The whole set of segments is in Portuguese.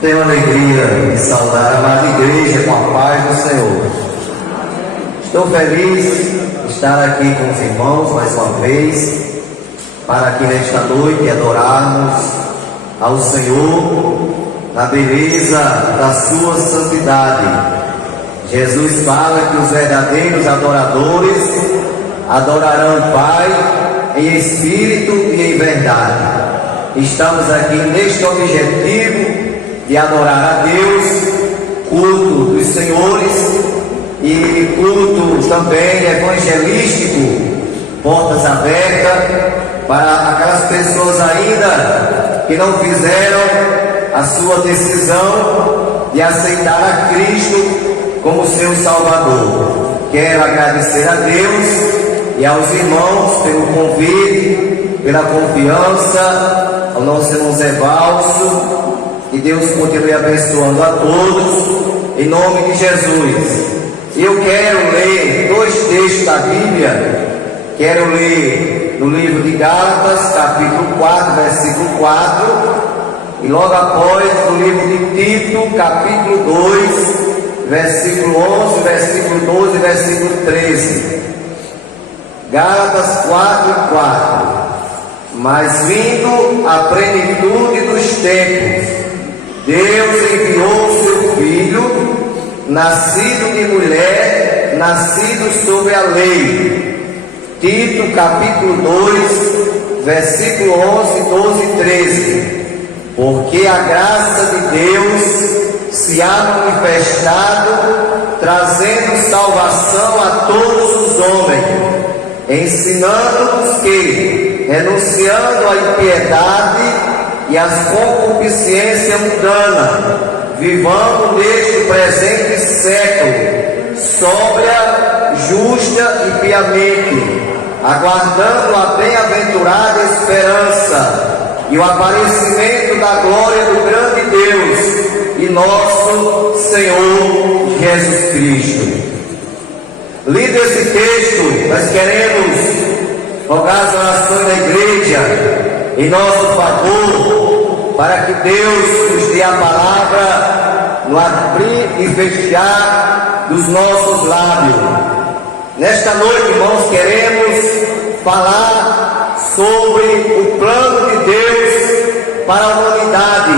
Tenho alegria de saudar a amada igreja com a paz do Senhor. Estou feliz de estar aqui com os irmãos mais uma vez, para aqui nesta noite adorarmos ao Senhor na beleza da sua santidade. Jesus fala que os verdadeiros adoradores adorarão o Pai em espírito e em verdade. Estamos aqui neste objetivo de adorar a Deus, culto dos senhores e culto também evangelístico, portas abertas para aquelas pessoas ainda que não fizeram a sua decisão de aceitar a Cristo como seu Salvador. Quero agradecer a Deus e aos irmãos pelo convite, pela confiança, ao nosso irmão Zé Valso. Que Deus continue abençoando a todos, em nome de Jesus. Eu quero ler dois textos da Bíblia. Quero ler no livro de Gálatas, capítulo 4, versículo 4, e logo após no livro de Tito, capítulo 2, versículo 11, versículo 12 e versículo 13. Gálatas 4, 4. Mas vindo a plenitude dos tempos, Deus enviou seu Filho, nascido de mulher, nascido sob a lei. Tito capítulo 2, versículo 11, 12 e 13. Porque a graça de Deus se há manifestado, trazendo salvação a todos os homens, ensinando-nos que, renunciando à impiedade e as concupiscências mundanas, vivamos neste presente século, sóbria, justa e piamente, aguardando a bem-aventurada esperança e o aparecimento da glória do grande Deus e nosso Senhor Jesus Cristo. Lido esse texto, nós queremos rogar as orações da igreja em nosso favor, para que Deus nos dê a palavra no abrir e fechar dos nossos lábios. Nesta noite, irmãos, queremos falar sobre o plano de Deus para a humanidade,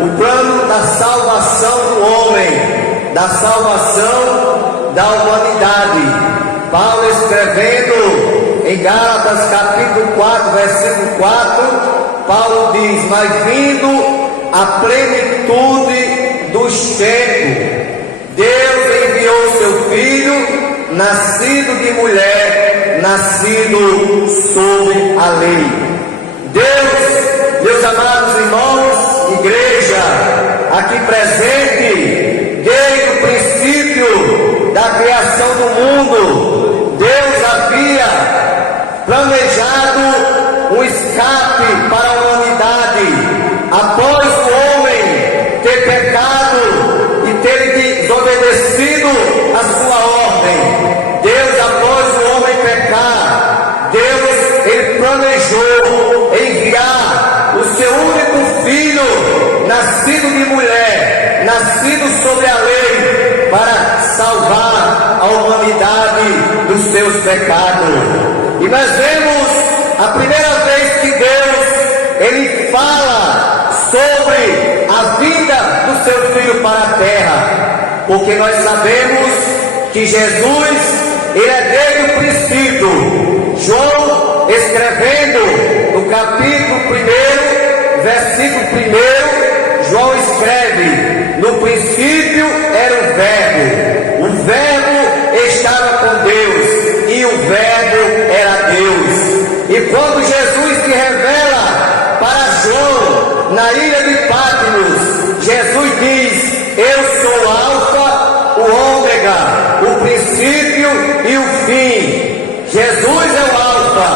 o plano da salvação do homem, da salvação da humanidade. Paulo escrevendo em Gálatas capítulo 4, versículo 4, Paulo diz: mas vindo a plenitude dos tempos, Deus enviou seu Filho, nascido de mulher, nascido sob a lei. Deus, meus amados irmãos, igreja, aqui presente, desde o princípio da criação do mundo, Deus havia planejado um escape para a humanidade. Após o homem ter pecado e ter desobedecido a sua ordem, Deus, após o homem pecar, Deus, ele planejou enviar o seu único filho, nascido de mulher, nascido sobre a lei, para salvar a humanidade dos seus pecados. E nós vemos a primeira vez que Deus, ele fala sobre a vida do seu filho para a terra, porque nós sabemos que Jesus, ele é desde o princípio. João, escrevendo no capítulo 1, versículo 1, João escreve: no princípio era o Verbo estava com Deus, e o Verbo era Deus. E quando Jesus se revela para João na ilha de Patmos, Jesus diz: eu sou o Alfa, o Ômega, o princípio e o fim. Jesus é o Alfa,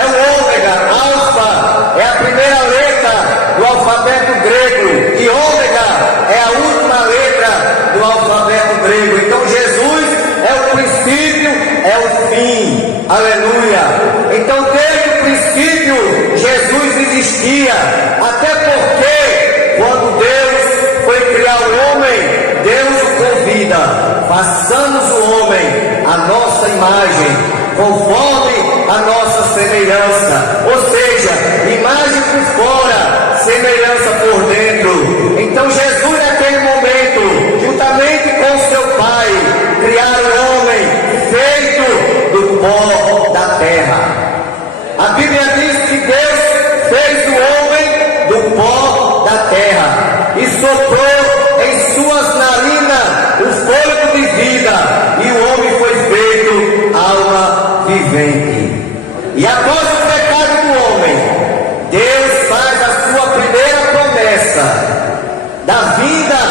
é o Ômega. Alfa é a primeira letra do alfabeto grego e Ômega é a última letra do alfabeto grego. Então Jesus é o princípio, é o fim. Aleluia. Então desde o princípio Jesus existia, até porque quando Deus foi homem a nossa imagem, conforme a nossa semelhança. Ou seja, imagem por fora, semelhança por dentro. Então Jesus naquele momento, juntamente com seu Pai, criaram o homem feito do pó da terra. A Bíblia diz que Deus fez o homem do pó da terra e soprou em suas narinas o fôlego de vida, e o homem foi feito alma vivente. E após o pecado do homem, Deus faz a sua primeira promessa da vinda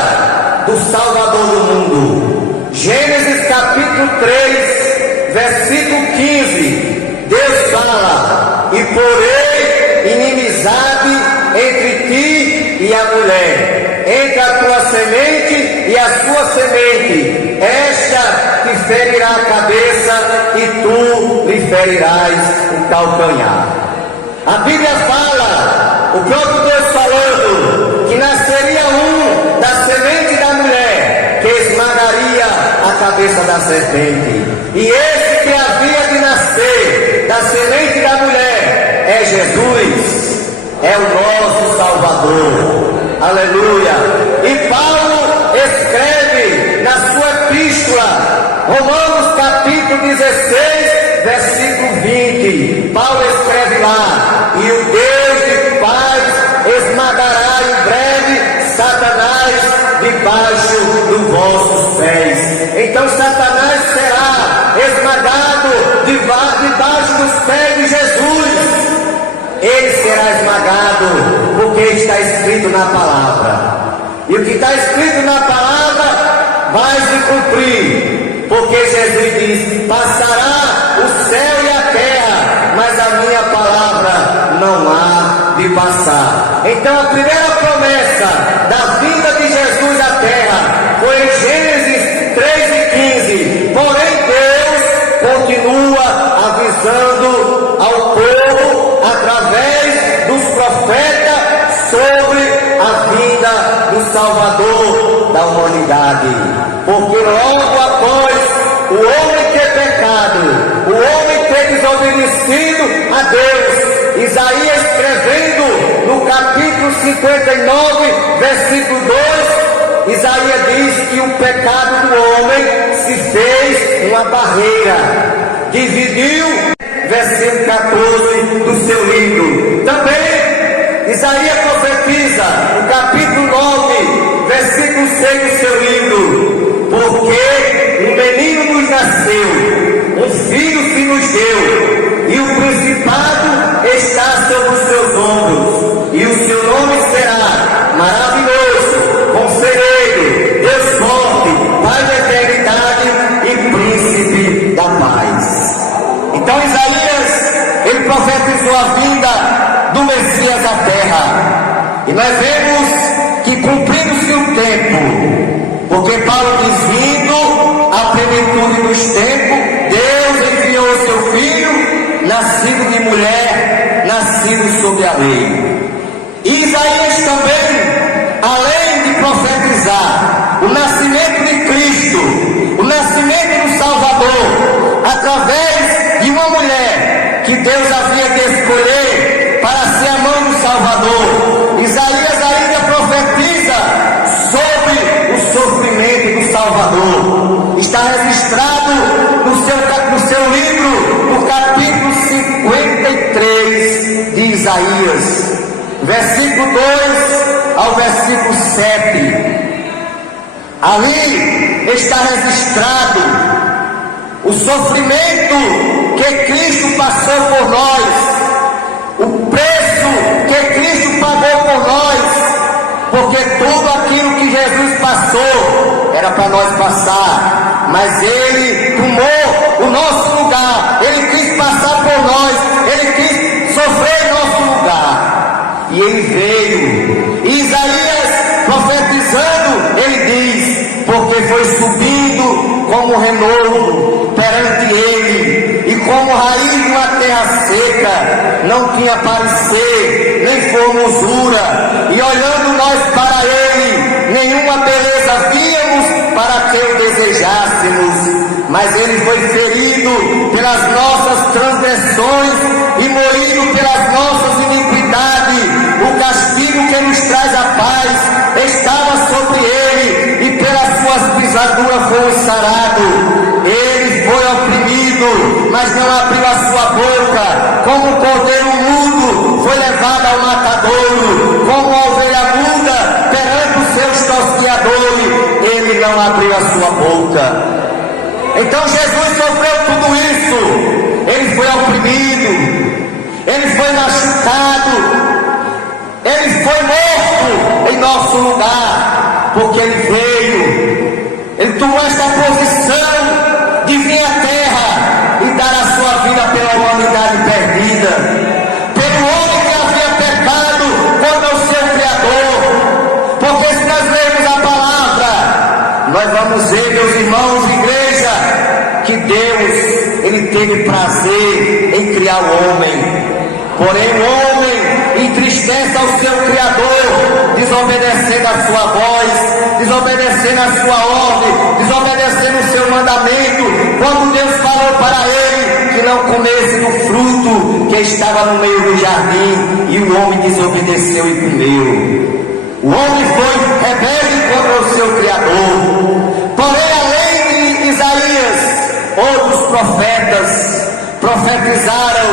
do Salvador do mundo. Gênesis capítulo 3, versículo 15. Deus fala: e porém inimizade entre ti e a mulher, entre a tua semente e a sua semente, esta te ferirá a cabeça e tu lhe ferirás o calcanhar. A Bíblia fala, o próprio Deus falando, que nasceria um da semente da mulher, que esmagaria a cabeça da serpente. E esse que havia de nascer da semente da mulher é Jesus, é o nosso Salvador. Aleluia! E Paulo escreve na sua epístola, Romanos capítulo 16, versículo 20. Paulo escreve lá: e o Deus de paz esmagará em breve Satanás debaixo dos vossos pés. Então Satanás será esmagado debaixo dos pés de Jesus. Ele será esmagado, porque está escrito na palavra. E o que está escrito na palavra vai se cumprir, porque Jesus diz: passará o céu e a terra, mas a minha palavra não há de passar. Então a primeira promessa da vinda de Jesus à terra foi em Gênesis 3:15. Porém Deus continua avisando ao povo através dos profetas sobre a vinda do Salvador da humanidade. Porque logo após o homem ter pecado, o homem ter desobedecido a Deus, Isaías escrevendo no capítulo 59, versículo 2, Isaías diz que o pecado do homem se fez uma barreira, dividiu, versículo 14 do seu livro. Também Isaías profetiza no capítulo 9, versículo 6 do seu livro: porque um menino nos nasceu, um filho se nos deu, e o principado está sobre os seus ombros, e o seu nome será Maravilhoso, Conselheiro, Deus Forte, Pai da Eternidade e Príncipe da Paz. Então Isaías, ele profetizou a vinda do Messias à terra, e nós vemos que cumprindo-se o tempo, porque Paulo diz: vindo a plenitude dos tempos, Deus enviou o seu Filho, nascido de mulher, nascido sob a lei. E Isaías também, além de profetizar o nascimento de Cristo, o nascimento do Salvador, através de uma mulher que Deus havia de escolher para ser a mãe do Salvador, Isaías ainda profetiza sobre o sofrimento do Salvador. Está registrado no seu livro, no capítulo 53 de Isaías, versículo 2 ao versículo 7. Ali está registrado o sofrimento que Cristo passou por nós, o preço que Cristo pagou por nós, porque tudo aquilo que Jesus passou era para nós passar, mas Ele tomou o nosso lugar, Ele quis passar por nós, Ele quis sofrer em nosso lugar, e Ele veio. E Isaías profetizando, ele diz: porque foi subindo como renovo perante Ele, e como raiz de uma terra seca, não tinha parecer, nem formosura, e olhando nós para Ele, nenhuma beleza víamos para que o desejássemos. mas ele foi ferido pelas nossas transgressões e moído pelas nossas iniquidades. O castigo que nos traz a paz estava sobre ele, e pelas suas pisaduras fomos sarados. Ele foi oprimido, mas não abriu a sua boca. Como um cordeiro mudo foi levado ao matadouro, como uma ovelha muda perante os seus tosquiadores, ele não abriu a sua boca. Então Jesus sofreu tudo isso. Ele foi oprimido, ele foi machucado, ele foi morto em nosso lugar, porque ele veio, ele tomou esta posição de vir à terra e dar a sua vida pela humanidade perdida, pelo homem que havia pecado contra o seu Criador. Porque se nós lermos a palavra, nós vamos ver, meus irmãos, igreja, que Deus, ele teve prazer em criar o homem. Porém o homem entristece ao seu Criador, desobedecendo a sua voz, desobedecendo a sua ordem, desobedecendo o seu mandamento, quando Deus falou para ele que não comesse do fruto que estava no meio do jardim, e o homem desobedeceu e comeu. O homem foi rebelde contra o seu Criador. Porém, além de Isaías, outros profetas profetizaram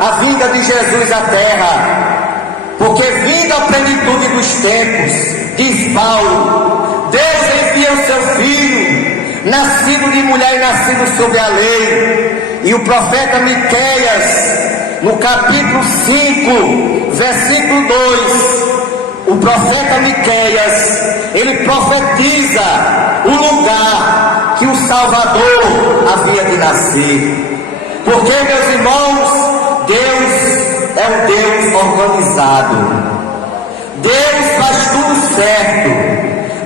a vinda de Jesus à terra, porque vindo a plenitude dos tempos, diz Paulo, Deus envia o seu Filho, nascido de mulher e nascido sob a lei. E o profeta Miqueias, no capítulo 5, versículo 2, o profeta Miqueias, ele profetiza o lugar que o Salvador havia de nascer. Porque, meus irmãos, Deus é um Deus organizado. Deus faz tudo certo.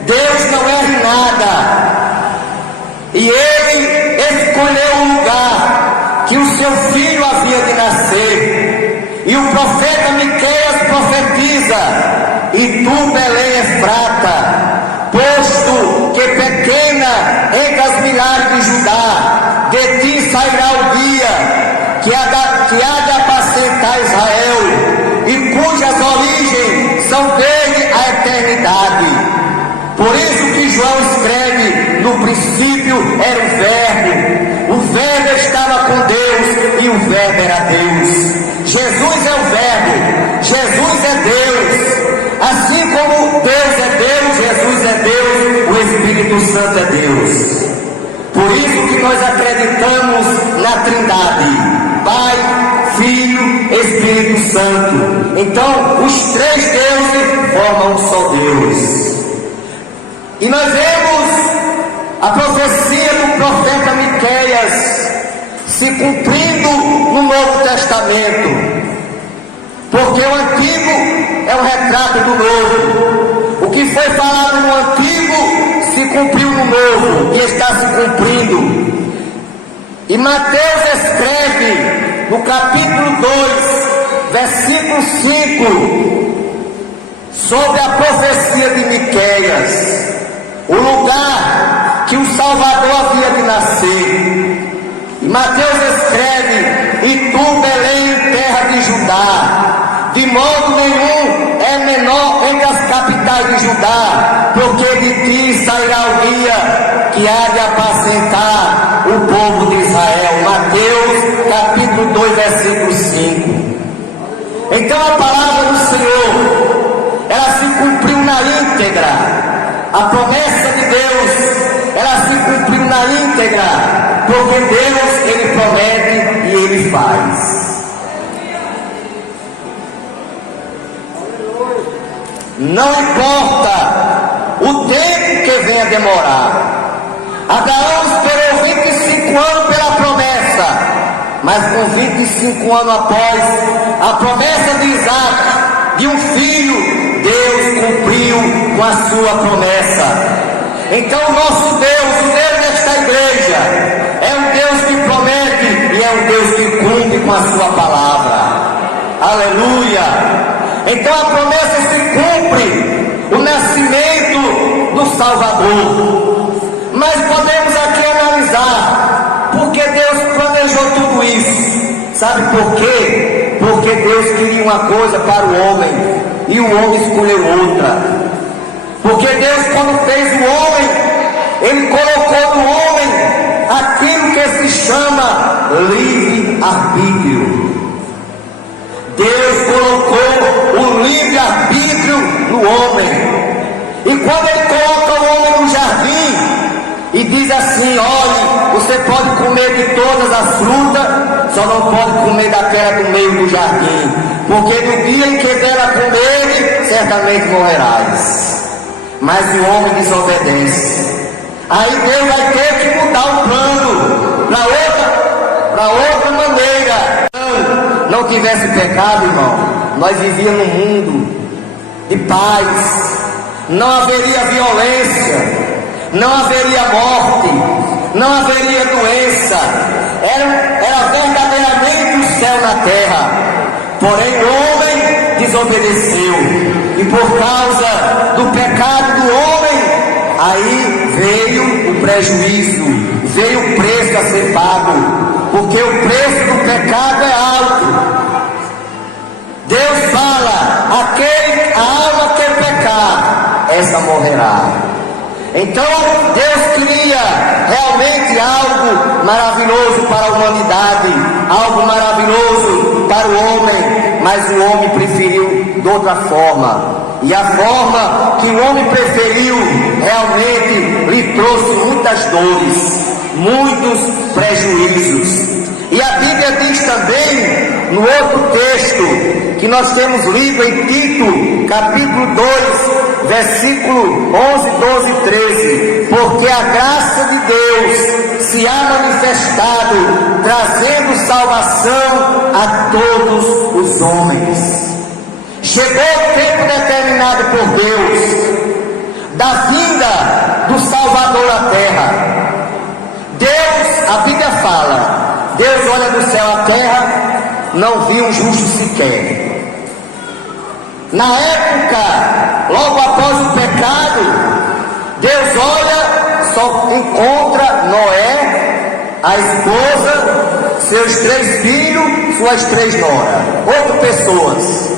Deus não erra em nada. E Ele escolheu o lugar que o seu filho havia de nascer. E o profeta Miqueias profetiza: e tu, Belém Efrata, posto que pequena entre as milhares de Judá, de ti sairá o dia que há de apacentar Israel, e cujas origens são desde a eternidade. Por isso que João escreve: no princípio era o Verbo estava com Deus, e o Verbo era Deus. Jesus é o Verbo, Jesus é Deus. Assim como Deus é Deus, Jesus é Deus, o Espírito Santo é Deus. Por isso que nós acreditamos na Trindade: Pai, Filho, Espírito Santo. Então, os três deuses formam um só Deus. E nós vemos a profecia do profeta Miqueias se cumprindo no Novo Testamento. Porque o Antigo é um retrato do Novo. O que foi falado no Antigo se cumpriu no Novo e está se cumprindo. E Mateus escreve no capítulo 2, versículo 5, sobre a profecia de Miqueias, o lugar que o Salvador havia de nascer. E Mateus escreve: e tu, Belém, terra de Judá, de modo nenhum é menor entre as capitais de Judá, porque de ti sairá o dia que há de apacentar o povo de Israel. Mateus capítulo 2, versículo 5. Então a palavra do Senhor, ela se cumpriu na íntegra. A promessa de Deus, ela se cumpriu na íntegra, porque Deus, Ele promete e Ele faz. Não importa o tempo que venha demorar. Abraão esperou 25 anos pela promessa, mas com 25 anos após a promessa de Isaac, de um filho, Deus cumpriu com a sua promessa. Então o nosso Deus, o Deus desta igreja, é um Deus que promete e é um Deus que cumpre com a sua palavra. Aleluia! Então a promessa se cumpre, o nascimento do Salvador. Mas podemos aqui analisar Sabe por quê? Porque Deus queria uma coisa para o homem e o homem escolheu outra. Porque Deus, quando fez o homem, Ele colocou no homem aquilo que se chama livre-arbítrio. Deus colocou o livre-arbítrio no homem. E quando Ele coloca o homem no jardim e diz assim: olhe, você pode comer de todas as frutas, só não pode comer daquela do meio do jardim, porque no dia em que dela comer, certamente morrerás. Mas o homem desobedece. Aí Deus vai ter que mudar o plano para outra maneira. Não tivesse pecado, irmão, nós vivíamos num mundo de paz, não haveria violência, não haveria morte, não haveria doença, era verdadeiramente o céu na terra. Porém o homem desobedeceu, e por causa do pecado do homem, aí veio o prejuízo, veio o preço a ser pago, porque o preço do pecado é alto. Deus fala: a alma que pecar, essa morrerá. Então Deus queria realmente algo maravilhoso para a humanidade, algo maravilhoso para o homem, mas o homem preferiu de outra forma. E a forma que o homem preferiu realmente lhe trouxe muitas dores, muitos prejuízos. E a Bíblia diz também, no outro texto que nós temos lido em Tito, capítulo 2, versículo 11, 12 e 13: porque a graça de Deus se há manifestado, trazendo salvação a todos os homens. Chegou o tempo determinado por Deus, da vinda do Salvador à terra. Deus, a Bíblia fala, Deus olha do céu à terra, não viu um justo sequer. Na época, logo após o pecado, Deus olha, só encontra Noé, a esposa, seus 3 filhos, suas 3 noras, 8 pessoas.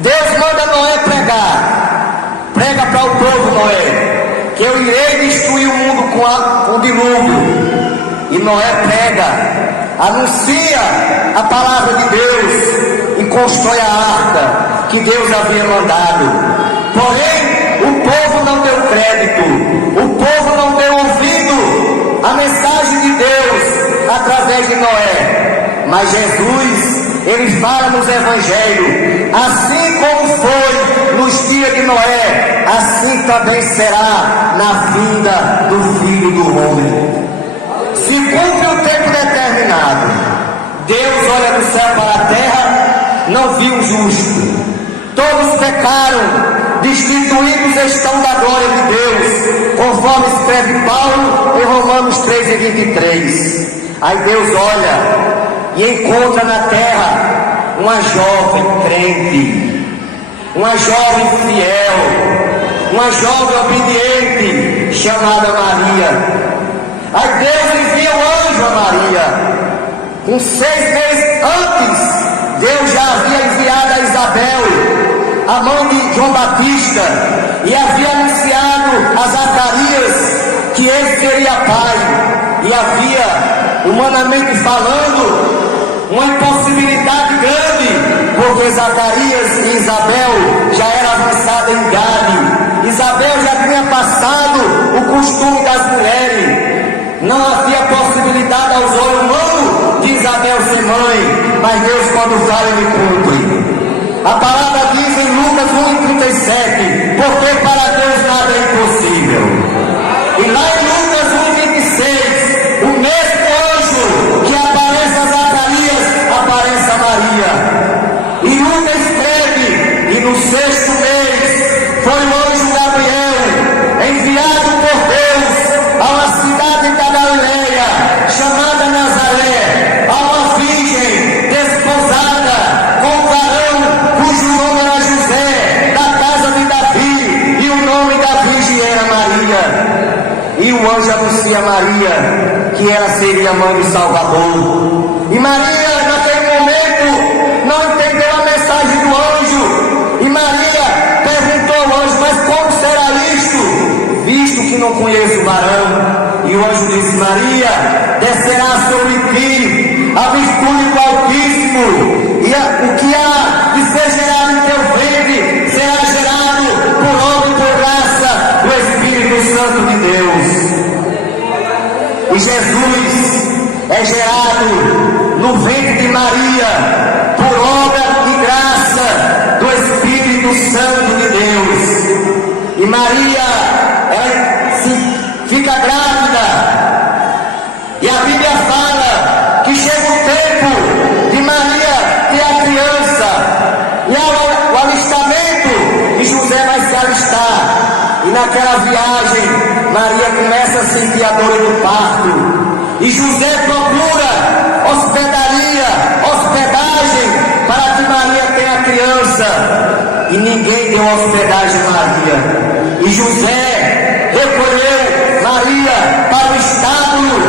Deus manda Noé prega para o povo, Noé, que eu irei destruir o mundo com o dilúvio. E Noé prega, anuncia a palavra de Deus e constrói a arca que Deus havia mandado. Porém, o povo não deu crédito, o povo não deu ouvido à mensagem de Deus através de Noé. Mas Jesus, Ele fala nos evangelhos: assim como foi nos dias de Noé, assim também será na vinda do Filho do Homem. Se cumpre o tempo determinado, Deus olha do céu para a terra, não viu o justo. Todos pecaram, destituídos estão da glória de Deus, conforme escreve Paulo em Romanos 3 e 23. Aí Deus olha e encontra na terra uma jovem crente, uma jovem fiel, uma jovem obediente, chamada Maria. Aí Deus envia um anjo a Maria. Com 6 meses antes, Deus já havia enviado a Isabel, a mãe de João Batista, e havia anunciado a Zacarias que ele seria pai. E havia, humanamente falando, uma impossibilidade grande, porque Zacarias e Isabel já eram avançadas em idade. Isabel já tinha passado o costume das mulheres. Não havia possibilidade aos olhos humanos de Isabel ser mãe, mas Deus, quando fala, Ele cumpre. A palavra diz em Lucas 1:37, porque para Deus nada é impossível. E lá em Lucas 1:26, o mesmo anjo que aparece a Zacarias, aparece a Maria. E Lucas escreve: e no 6º mês foi o anjo Gabriel, enviado por Deus a uma cidade da Galileia, chamada Nazaré, a uma virgem desposada com um varão cujo nome era José, da casa de Davi, e o nome da virgem era Maria. E o anjo anuncia a Maria que ela seria mãe do Salvador. E Maria, naquele Maria, por obra e graça do Espírito Santo de Deus. E Maria, ela fica grávida. E a Bíblia fala que chega o tempo de Maria ter a criança. E há o alistamento, e José vai se alistar. E naquela viagem, Maria começa a sentir a dor do parto. E José procura hospedagem, para que Maria tenha a criança. E ninguém deu hospedagem a Maria. E José recolheu Maria para o estábulo.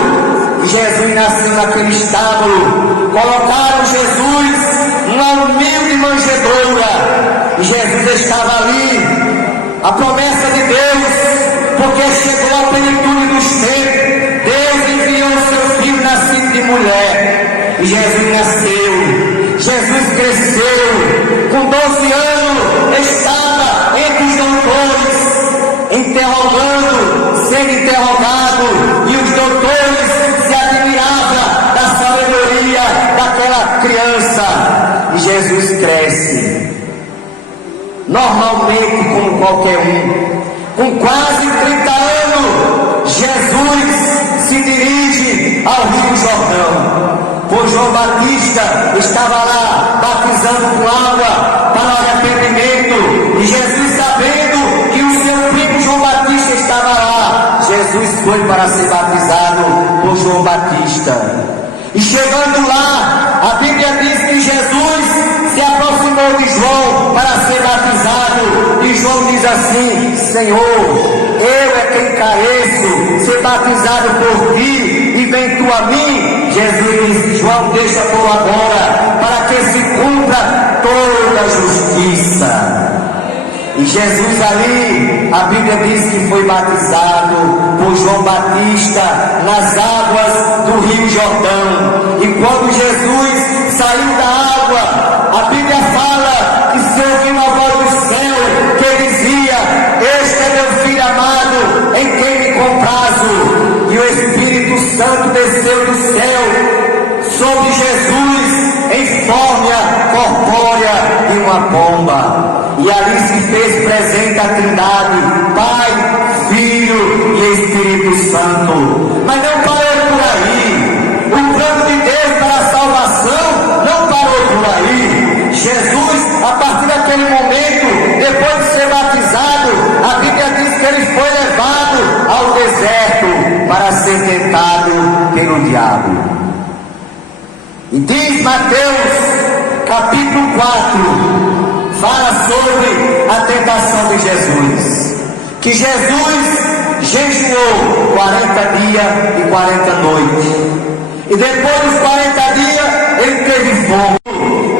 E Jesus nasceu naquele estábulo. Colocaram Jesus numa humilde manjedoura. E Jesus estava ali. A promessa de Deus, porque chegou a plenitude dos tempos. Deus enviou o seu filho nascido de mulher. E Jesus nasceu. Jesus cresceu. Com 12 anos estava entre os doutores, sendo interrogado. E os doutores se admiravam da sabedoria daquela criança. E Jesus cresce. Normalmente, como qualquer um, com quase 30 anos, Jesus se dirige ao Rio Jordão. Pois João Batista estava lá batizando com água para o arrependimento. E Jesus, sabendo que o seu primo João Batista estava lá, Jesus foi para ser batizado por João Batista. E chegando lá, a Bíblia diz que Jesus se aproximou de João para ser batizado. E João diz assim: Senhor, eu é quem careço ser batizado por ti, e vem tu a mim. Jesus diz: João, deixa por agora, para que se cumpra toda a justiça. E Jesus ali, a Bíblia diz que foi batizado por João Batista nas águas do Rio Jordão. E quando Jesus saiu da água, a Bíblia fala que se ouviu uma voz do céu que dizia: Este é meu filho amado, em quem me comprazo. E o Espírito Santo desceu do céu sobre Jesus em forma corpórea de uma pomba. E ali se fez presente a Trindade, Pai, Filho e Espírito Santo. Mas não parou por aí. O plano de Deus para a salvação não parou por aí. Jesus, a partir daquele momento, depois de ser batizado, a Bíblia diz que ele foi levado ao deserto para ser tentado pelo diabo. E diz Mateus, capítulo 4, fala sobre a tentação de Jesus. Que Jesus jejuou 40 dias e 40 noites. E depois dos 40 dias, ele teve fome.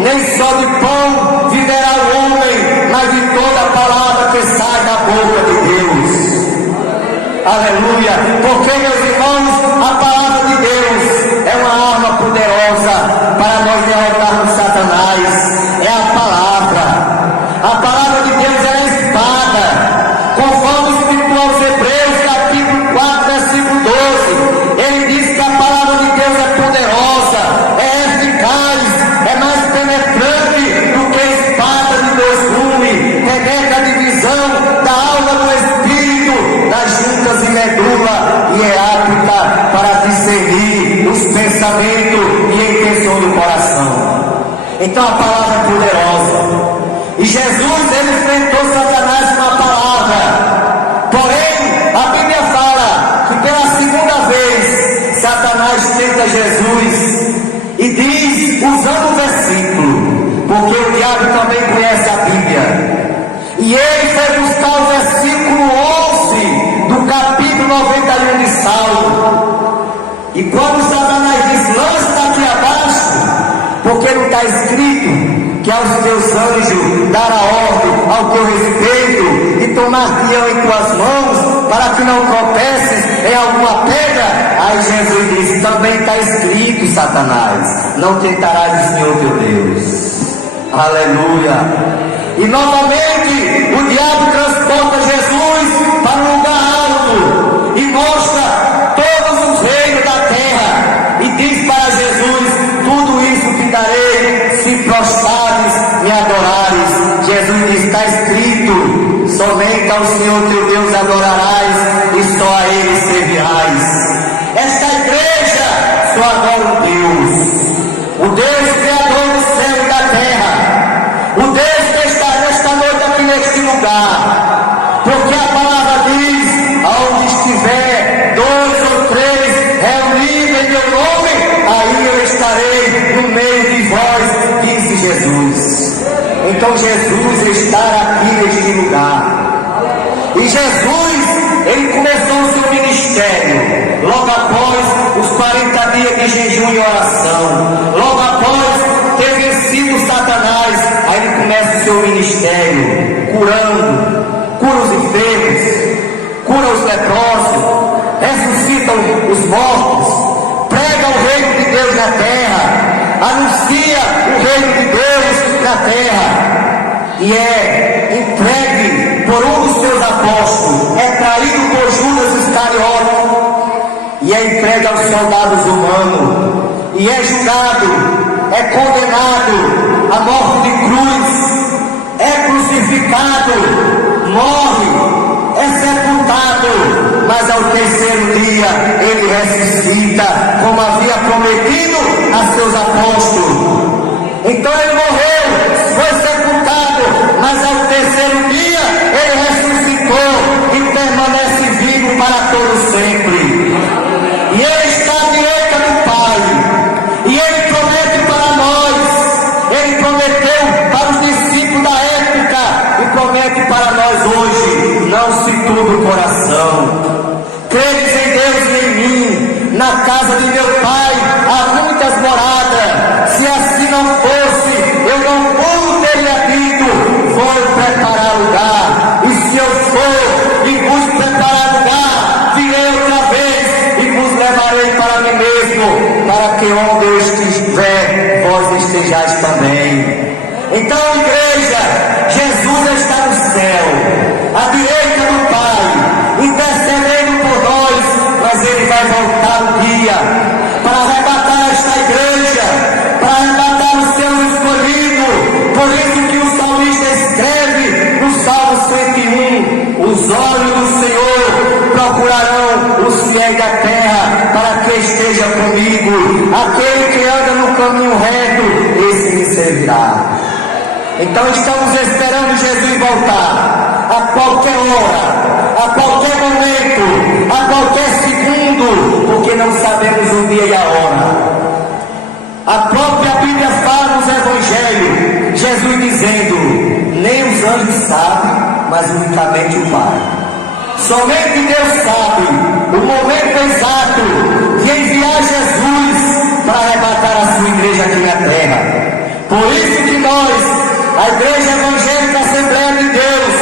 Nem só de pão viverá o homem, mas de toda a palavra que sai da boca de Deus. Aleluia. Porque, meus irmãos, a palavra de Deus é uma arma poderosa para nós derrotarmos Satanás. É a palavra. A palavra de Deus é a espada. Conforme escrito aos Hebreus, capítulo 4, versículo 12, ele diz que a palavra de Deus é poderosa, é eficaz, é mais penetrante do que a espada de dois gumes, penetra a divisão da alma do espírito, das juntas e medula, e é apta para discernir os pensamentos e a intenção do coração. Então a palavra é poderosa. E Jesus, ele enfrentou Satanás com a palavra. Porém, a Bíblia fala que pela segunda vez, Satanás tenta Jesus. E diz, usando o versículo, porque o diabo também conhece a Bíblia. E ele foi buscar o versículo 11 do capítulo 91 de Salmo. E quando Satanás diz: lança aqui abaixo, porque não está escrito que aos teus anjos dará ordem ao teu respeito e tomar-te-ão em tuas mãos para que não tropeces em alguma pedra. Aí Jesus diz: também está escrito, Satanás, não tentarás o Senhor teu Deus. Aleluia. E novamente o diabo transporta Jesus para um lugar alto e mostra todos os reinos da terra e diz para Jesus: tudo isso te darei somente ao Senhor teu Deus adorarás e só a Ele servirás. Esta igreja só adora um Deus, o Deus Criador do céu e da terra, o Deus que está nesta noite aqui neste lugar, porque a palavra diz: aonde estiver 2 ou 3 reunidos em meu nome, aí eu estarei no meio de vós, disse Jesus. Então Jesus está aqui neste lugar. E Jesus, ele começou o seu ministério logo após os 40 dias de jejum e oração, logo após ter vencido Satanás. Aí ele começa o seu ministério curando, cura os enfermos, cura os leprosos, ressuscita os mortos, prega o reino de Deus na terra, anuncia o reino de Deus na terra, e é entregue por um dos seus apóstolos, é traído por Judas Iscariote, e é entregue aos soldados romanos, e é julgado, é condenado à morte de cruz, é crucificado, morre, é sepultado, mas ao terceiro dia ele ressuscita, como havia prometido a seus apóstolos. Então ele morreu, foi sepultado, mas ao terceiro dia ele ressuscitou e permanece vivo para todo sempre. E ele está à direita do Pai, e ele promete para nós, ele prometeu para os discípulos da época e promete para nós hoje: não se turbe o coração, credes em Deus e em mim, na casa de meu Pai há muitas moradas, se assim não fosse, eu não como teria dito, vou preparar lugar, e se eu for e vos preparar lugar, virei outra vez e vos levarei para mim mesmo, para que onde eu estiver, vós estejais também. Então, igreja, Jesus está no céu, à direita do Pai, intercedendo por nós, mas Ele vai voltar um dia para arrebatar esta igreja, para arrebatar os seus escolhidos. Por isso que o salmista escreve no Salmo 101: os olhos do Senhor procurarão os fiéis da terra, para que esteja comigo. Aquele que anda no caminho reto, esse me servirá. Então estamos esperando Jesus voltar a qualquer hora, a qualquer momento, a qualquer segundo, porque não sabemos o dia e a hora. A própria Bíblia fala nos Evangelhos, Jesus dizendo: nem os anjos sabem, mas unicamente o Pai. Somente Deus sabe o momento exato de enviar Jesus para arrebatar a sua igreja aqui na terra. Por isso que nós, a Igreja Evangélica Assembleia de Deus,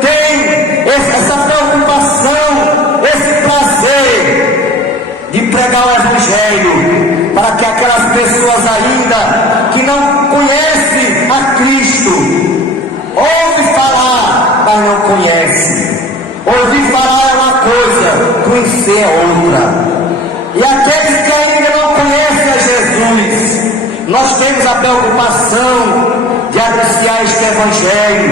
tem essa preocupação, esse prazer de pregar o Evangelho, para que aquelas pessoas ainda que não conhecem a Cristo, ouvem falar, mas não conhecem. Ouvir falar é uma coisa, conhecer é outra. E aqueles que ainda não conhecem a Jesus, nós temos a preocupação de anunciar este Evangelho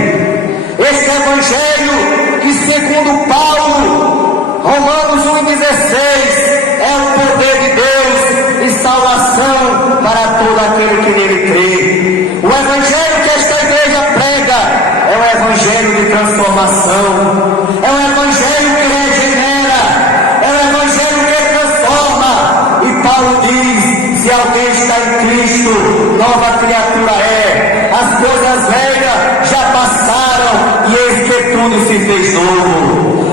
que, segundo Paulo, Romanos 1,16, é o poder de Deus e salvação para todo aquele que nele crê. O Evangelho que esta igreja prega é o Evangelho de transformação, é o Evangelho que regenera, é o Evangelho que transforma. E Paulo diz: se alguém está em Cristo, nova criatura é, as coisas velhas já passaram e eis que tudo se fez novo.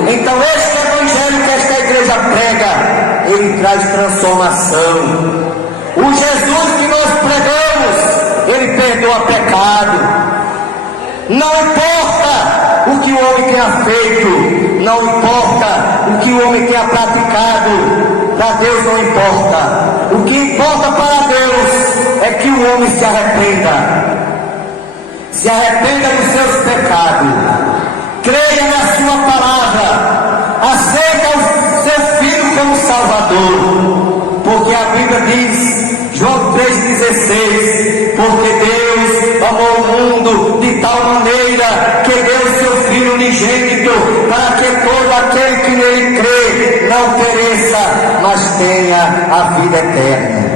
Então este Evangelho que esta igreja prega, ele traz transformação. O Jesus que nós pregamos, ele perdoa pecado. Não importa o que o homem tenha feito, não importa o que o homem tenha praticado, para Deus não importa. O que importa para Deus é que o homem se arrependa dos seus pecados, creia na sua palavra, aceita o seu Filho como Salvador, porque a Bíblia diz, João 3,16, porque Deus amou o mundo de tal maneira que deu seu Filho unigênito aquele que nele crê não pereça, mas tenha a vida eterna.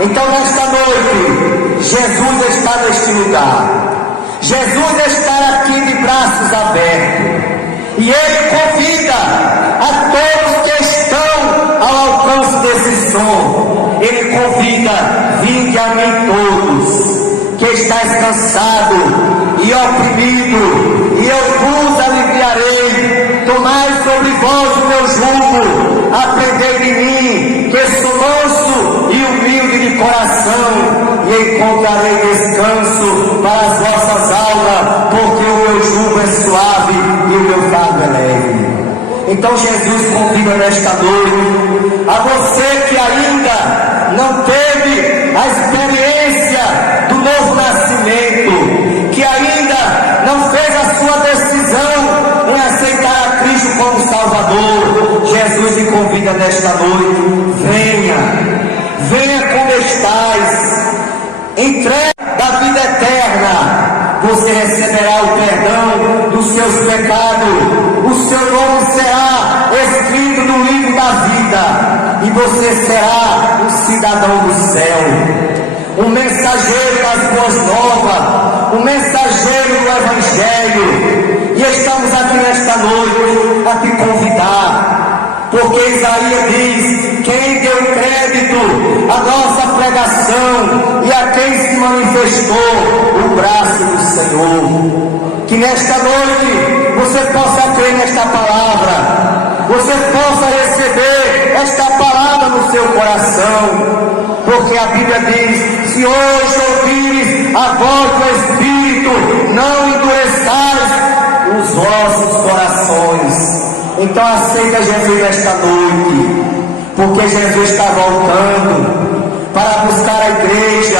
Então nesta noite, Jesus está neste lugar. Jesus está aqui de braços abertos. E Ele convida a todos que estão ao alcance desse som. Ele convida: vinde a mim todos, que estáis cansado e oprimido, e eu vos aliviarei. Tomai sobre vós o meu jugo, aprendei de mim, que sou manso e humilde de coração, e encontrarei descanso para as vossas almas, porque o meu jugo é suave e o meu fardo é leve. Então Jesus convida nesta noite a você que ainda não teve a experiência do novo nascimento, que ainda não fez a sua decisão em aceitar a Cristo como Salvador. Jesus lhe convida nesta noite: venha como estais, entregue da vida eterna. Você receberá o perdão dos seus pecados, o seu nome será escrito no livro da vida, e você será um cidadão do céu, um mensageiro das boas novas, um mensageiro do Evangelho. E estamos aqui nesta noite a te convidar, porque Isaías diz: quem deu crédito à nossa pregação e a quem se manifestou o braço do Senhor. Que nesta noite você possa crer nesta palavra, você possa receber esta palavra no seu coração, porque a Bíblia diz: se hoje ouvires a voz do Espírito, não endureçais os vossos corações. Então aceita Jesus nesta noite, porque Jesus está voltando para buscar a igreja.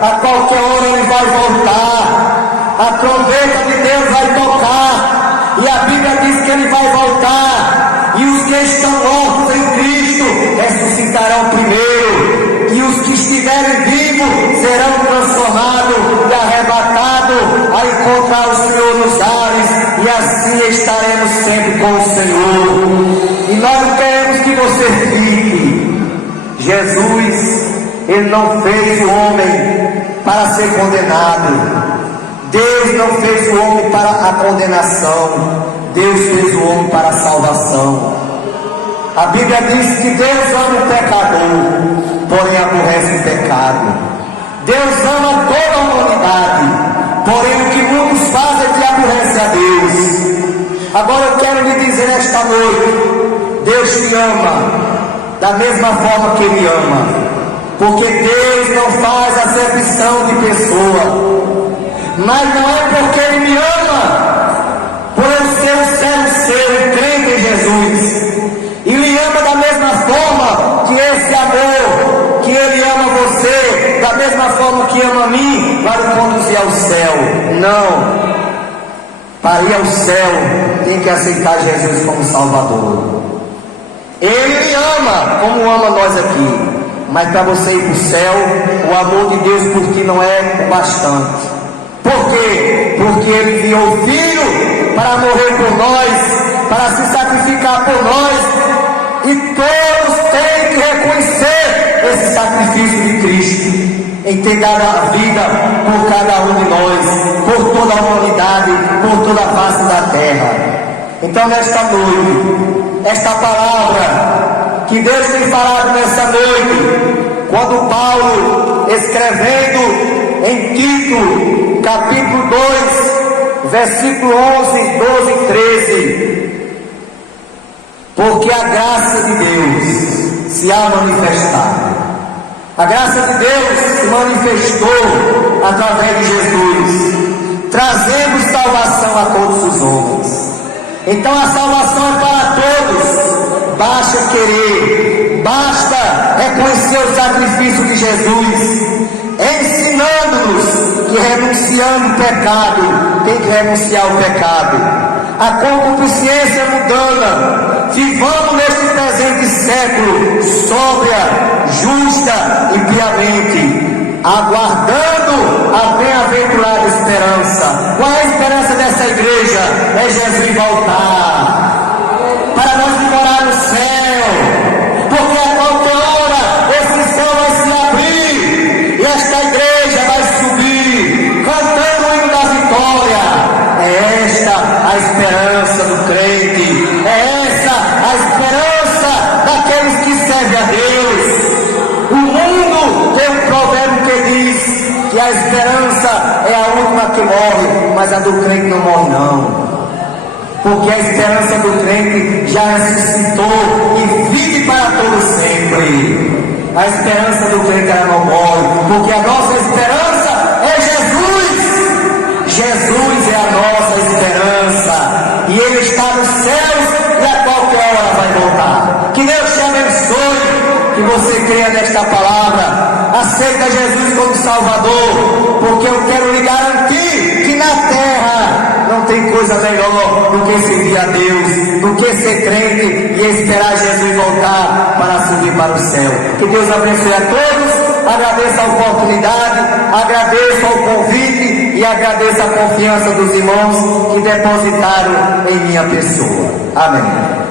A qualquer hora Ele vai voltar, a trombeta de Deus vai tocar, e a Bíblia diz que Ele vai voltar, e os que estão mortos em Cristo ressuscitarão primeiro, e os que estiverem vivos serão transformados e arrebatados a encontrar o Senhor nos ares, e assim estaremos sempre com o Senhor. E nós não queremos que você fique. Jesus, Ele não fez o homem para ser condenado. Deus não fez o homem para a condenação. Deus fez o homem para a salvação. A Bíblia diz que Deus ama o pecador, porém aborrece o pecado. Deus ama toda a humanidade, porém o que muitos fazem é que aborrece a Deus. Agora eu quero lhe dizer esta noite: Deus te ama da mesma forma que Ele ama, porque Deus não faz acepção de pessoa. Mas não é porque Ele me ama, por eu ser um servo seu, crente em Jesus. Ele ama da mesma forma que esse amor que Ele ama você, da mesma forma que ama a mim, vai lhe conduzir ao céu. Não. Para ir ao céu, tem que aceitar Jesus como Salvador. Ele lhe ama como ama nós aqui. Mas para você ir para o céu, o amor de Deus por ti não é o bastante. Por quê? Porque Ele enviou o Filho para morrer por nós, para se sacrificar por nós. E todos têm que reconhecer esse sacrifício de Cristo, em ter dado a vida por cada um de nós, por toda a humanidade, por toda a face da terra. Então nesta noite, esta palavra que Deus tem falado nessa noite, quando Paulo, escrevendo em Tito, capítulo 2, versículo 11, 12 e 13, porque a graça de Deus se há manifestado. A graça de Deus se manifestou através de Jesus, trazendo salvação a todos os homens. Então a salvação é para todos. Basta querer, basta reconhecer o sacrifício de Jesus, ensinando-nos que renunciando o pecado, tem que renunciar o pecado. A concupiscência mundana, vivamos neste presente século sóbria, justa e piamente, aguardando a bem-aventurada esperança. Qual é a esperança dessa igreja? É Jesus voltar. que a esperança é a última que morre, mas a do crente não morre não. Porque a esperança do crente já ressuscitou e vive para todo sempre. A esperança do crente ela não morre, porque a nossa esperança é Jesus. Jesus é a nossa esperança e Ele está nos céus e a qualquer hora vai voltar. Que Deus te abençoe, que você creia nesta palavra, aceita Jesus como Salvador, porque eu quero lhe garantir que na terra não tem coisa melhor do que servir a Deus, do que ser crente e esperar Jesus voltar para subir para o céu. Que Deus abençoe a todos, agradeço a oportunidade, agradeço ao convite e agradeço a confiança dos irmãos que depositaram em minha pessoa. Amém.